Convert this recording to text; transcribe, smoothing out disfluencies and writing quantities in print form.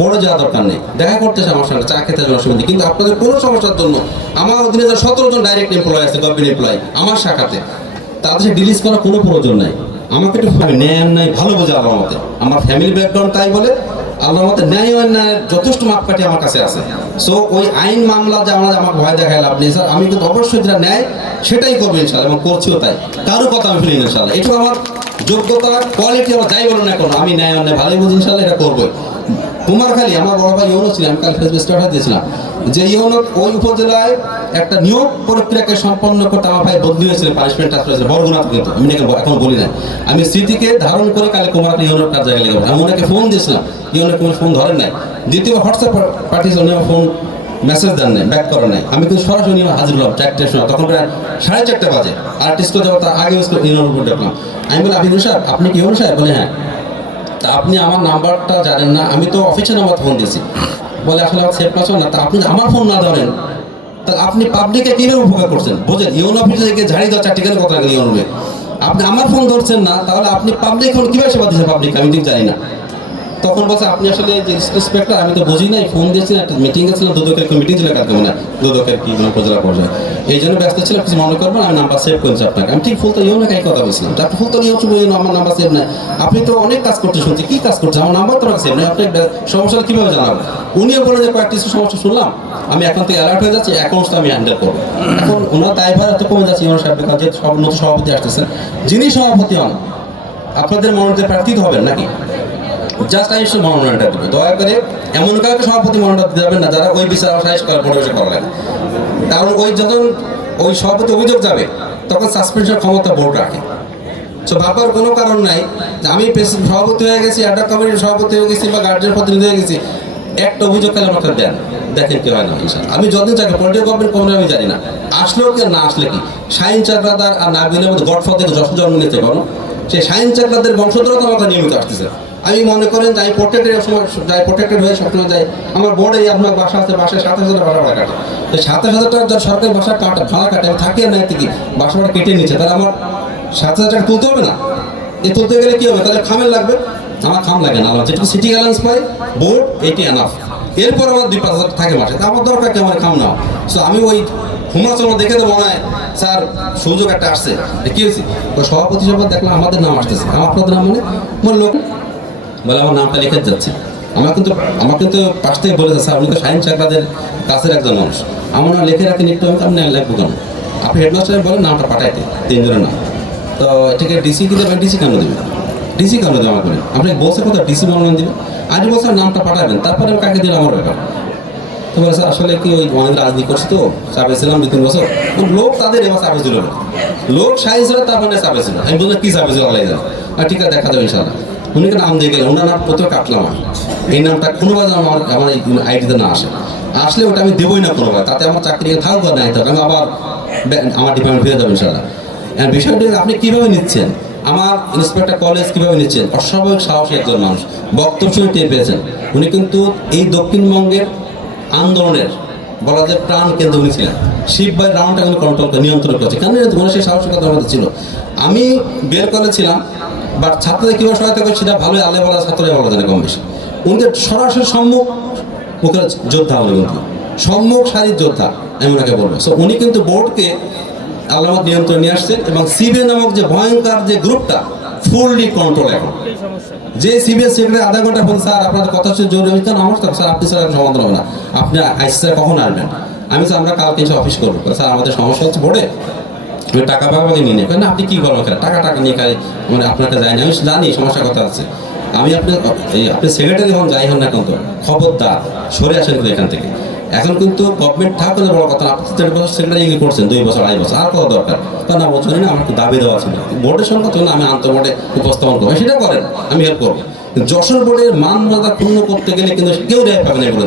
বড় যাওয়া দরকার নেই, দেখা করতেছে আমার সঙ্গে, চা খেতে যাওয়ার অসুবিধা, কিন্তু আপনাদের কোনো সমস্যার জন্য আমার অধীনে 17 জন ডাইরেক্ট এমপ্লয় আছে, গভর্নমেন্ট এমপ্লয় আমার শাখাতে, তাদের সাথে ডিলিজ করার কোনো প্রয়োজন নাই। আমাকে একটু ন্যায় নাই ভালো বোঝা আল্লাহর মতে, আমার ফ্যামিলি ব্যাকগ্রাউন্ড তাই বলে আল্লাহর মতে ন্যায় অন্যায়ের যথেষ্ট মাপকাঠি আমার কাছে আছে। সো ওই আইন মামলা যে আমার ভয় দেখায় লাভ নেই স্যার, আমি কিন্তু অবশ্যই যেটা ন্যায় সেটাই করবো ইনশাল্লাহ, এবং করছিও তাই, কারো কথা আমি শুনি ইনশাল্লাহ। এটা আমার যোগ্যতা, কোয়ালিটি আমার যাই বলো না কোনো, আমি ন্যায় অন্যায় ভালোই বুঝি ইনশাল্লাহ, এটা করবোই। কুমারখালী আমার বড় ভাই ইউনো ছিলাম, আমি কাল ফেসবুক স্ট্যাটাস দিয়েছিলাম যে ইউনো ওই উপজেলায় একটা নিয়োগ প্রক্রিয়াকে সম্পন্ন করতে আমার ভাই বদলি হয়েছিল, পানিশমেন্ট ট্রান্সফার হয়েছিল বরগুনাথ, কিন্তু আমি এখন বলি না, আমি স্মৃতিকে ধারণ করে কালে কুমারখালী ইউনোর কাজ জায়গায় লেগে আমি ওনাকে ফোন দিয়েছিলাম, ইউনোর কোনো ফোন ধরেন নাই, দ্বিতীয় হোয়াটসঅ্যাপ পাঠিয়েছিল, উনি আমার ফোন মেসেজ দেন নাই, ব্যাক করেন নাই, আমি কিন্তু সরাসরি হাজির হলাম 4টার সময়, তখন প্রায় 4:30 বাজে, আর টিস্কো যাওয়া তার আগে ইউনোর উপর দেখলাম। আমি বলি আবিদুল সাহেব আপনি কি ইউনো সাহেব? বলে হ্যাঁ। তা আপনি আমার নাম্বারটা জানেন না? আমি তো অফিসের নাম্বার ফোন দিয়েছি। বলে আসলে আমার সেভ পাসওয়ার্ড না। তা আপনি আমার ফোন না ধরেন, তাহলে আপনি পাবলিকে কীভাবে উপকার করছেন? বোঝেন, ইউনো অফিসে থেকে ঝাড়ি দেওয়া 4 টিকার কথা ইউনোবে, আপনি আমার ফোন ধরছেন না, তাহলে আপনি পাবলিক ফোন কীভাবে সেবা দিচ্ছেন পাবলিক? আমি ঠিক জানি না। তখন বলছে আপনি আসলে যে ইন্সপেক্টর, আমি তো বুঝি নাই, ফোন দিয়েছিলেন, একটা মিটিং গেছিলাম, দুদকের একটা মিটিং ছিল কালকে, মানে দুদকের কি উপজেলা পর্যায়ে, এই জন্য ব্যস্ত ছিল, কিছু মনে করবেন, আমি নাম্বার সেভ করেছি আপনাকে। আমি ঠিক ফুলতলি ইউনো এই কথা বলছিলাম, আপনি ফুলতলি ইউনো আমার নাম্বার সেভ নাই, আপনি তো অনেক কাজ করতে শুনছি, কী কাজ করছে? আমার নাম্বার তো সেভ নেই, আপনি সমস্যাটা কীভাবে জানাবো? উনিও বলে যে কয়েকটি সমস্যা শুনলাম, আমি এখন থেকে অ্যালার্ট হয়ে যাচ্ছি, অ্যাকাউন্টসটা আমি হ্যান্ডেল করবো। এখন ওনার দায়ভার এত কমে যাচ্ছে ইউনো সাহেবের কাছে, নতুন সভাপতি আসতেছেন, যিনি সভাপতি হন আপনাদের মনোনীত প্রার্থী হবেন নাকি? জাস্ট আইসে মনোনয়নটা দেবে, দয়া করে এমন কাউকে সভাপতি মনোনয়ন দিতে যাবেন না যারা ওই বিচার সাইজ করে পরিবেশে করা লাগে, কারণ ওই যখন ওই সভাপতি অভিযোগ যাবে তখন সাসপেনশন ক্ষমতা বোর্ড রাখে। সো ভাবার কোনো কারণ নাই যে আমি সভাপতি হয়ে গেছি, অ্যাডহক কমিটির সভাপতি হয়ে গেছি, বা গার্জিয়ান প্রতিনিধি হয়ে গেছি, একটা অভিযোগ কালে আমাকে দেন, দেখেন কি হয় না ইনশাল্লাহ। আমি যতদিন চাকরি পলিটিক্যাল গভর্নমেন্ট কমিটি আমি জানি না, আসলেও কি না আসলে কি, শাহিন চাকরাদার আর নাবিলের মধ্যে গডফাদার থেকে যশোর জন্ম নিতে পারো, সেই শাহিন চাকরাদের বংশধরও তো আমাকে নিয়মিত আসতেছে। আমি মনে করেন যাই প্রোটেক্টেড সময়, যাই প্রোটেক্টেড হয়ে সবসময় যাই, আমার বোর্ডে আপনার বাসা আছে, বাসায় 27,000 ভাড়া কাটে, তো 27,000 টাকা যার সরকারি বাসা ভাড়া কাটে, আমি থাকি আর নাই থেকে বাসা ভাড়া কেটে নিচ্ছে, তাহলে আমার 7,000 টাকা তুলতে হবে না? এ তুলতে গেলে কী হবে? তাহলে খামের লাগবে, আমার খাম লাগে না, আমার যেটুকু সিটি অ্যালাউন্স পাই বোর্ড এইটি এনাফ, এরপর আমার 2-5,000 থাকে মাসে, তা আমার দরকার কি আমার খাম না। সো আমি ওই হুমাচল দেখে তো মনে হয় স্যার সুযোগ একটা আসছে, কী হয়েছে ওই সভাপতি সভা দেখলাম আমাদের নাম আসতেছে, আপনাদের নাম মানে লোক বলে আমার নামটা লিখে যাচ্ছে, আমার কিন্তু পাশ থেকে বলেছে স্যার উনি তো শাহিন চাকরাদের কাছের একজন মানুষ, আমার নাম লিখে রাখেন একটু, আমি লিখবো কেন? আপনি হেডমাস্টার বলেন নামটা পাঠাইতে 3 জনের নাম, তো এটাকে ডিসি কি দেবেন? ডিসি কেন দেবেন? ডিসি কেন দেবেন? আমার করে আপনি বলছে কোথাও ডিসি মনোনয়ন দেবেন, আজ বছর নামটা পাঠাবেন, তারপরে আমি কাকে দিলাম আমার ব্যাপার। তো বলে স্যার আসলে কি ওই অনেক রাজনীতি করছি তো চাপে ছিলাম 2-3 বছর, লোক তাদের এবার চাপে ছিল না, লোক সাইজ ছিল তারপরে চাপে ছিল, আমি বললাম কী চাপে ছিল আলাই যাবে, আর ঠিক আছে দেখা যাবে ইনশাল্লাহ। উনিকে নাম দিয়ে গেলেন, ওনার নাম প্রথমে কাটলাম আমি, এই নামটা কোনোভাবে আমার আইডিতে না আসলে ওটা আমি দেবই না কোনোভাবে, তাতে আমার চাকরি থাকবো না, আমি আবার আমার ডিপার্টমেন্ট ফিরে যাবো ইনশাল্লাহ। বিষয়টি আপনি কীভাবে নিচ্ছেন, আমার ইন্সপেক্টর কলেজ কীভাবে নিচ্ছেন, অস্বাভাবিক সাহসী একজন মানুষ, বক্তব্য শুনে টের পেয়েছেন, উনি কিন্তু এই দক্ষিণবঙ্গের আন্দোলনের বলা যায় প্রাণ কেন্দ্র উনি ছিলেন, শিববাই রাউন্ডটা উনি কন্ট্রোল করে নিয়ন্ত্রণ করেছে, কারণ মানুষের সাহসিকতা আমাদের ছিল। আমি বের কলেজ ছিলাম, বাট ছাত্রদের কীভাবে সহায়তা করে সেটা ভালোই আলে বলা ছাত্ররা বলা জানে কম বেশি, উনি সরাসরি সম্মুখ মুখের যোদ্ধা হলো, কিন্তু সম্মুখ সারির যোদ্ধা আমি ওনাকে বলবো। সো উনি কিন্তু বোর্ডকে আলামত নিয়ন্ত্রণ নিয়ে আসছেন, এবং সিবিএ নামক যে ভয়ঙ্কর যে গ্রুপটা ফুললি কন্ট্রোল এখন, যে সিবিএস সেক্রেটারি আধা ঘন্টা ফোন স্যার আপনাদের কথা হচ্ছে জরুরি, কেন আমার স্যার আপনি স্যার সমাধান হবে না, আপনি আইসি স্যার কখন আসবেন? আমি স্যার আমরা কালকে এসে অফিস করবো, স্যার আমাদের সমস্যা হচ্ছে বোর্ডে টাকা পাবাকে নিয়ে নেই, না আপনি কী করবেন টাকা নিয়ে মানে আপনাকে যায়নি, আমি জানি সমস্যার কথা আছে, আমি আপনি সেক্রেটারি হন যাই হন না কিন্তু খবরদার সরে আসেন কিন্তু এখান থেকে। এখন কিন্তু গভর্নমেন্ট থাকলে বড় কথা, আপনি 3 বছর সেক্রেটারি করছেন, 2 বছর 2.5 বছর, আর কত দরকার? কারণ না বলছেন না আমার দাবি দেওয়া ছিল বোর্ডের সঙ্গে কথা, আমি আন্তঃবোর্ডে উপস্থাপন করবো, সেটা করেন, আমি হেল্প করবো, যশোর বোর্ডের মান মর্যাদা পূর্ণ করতে গেলে কিন্তু কেউ রেহাই পাবে না এগুলো।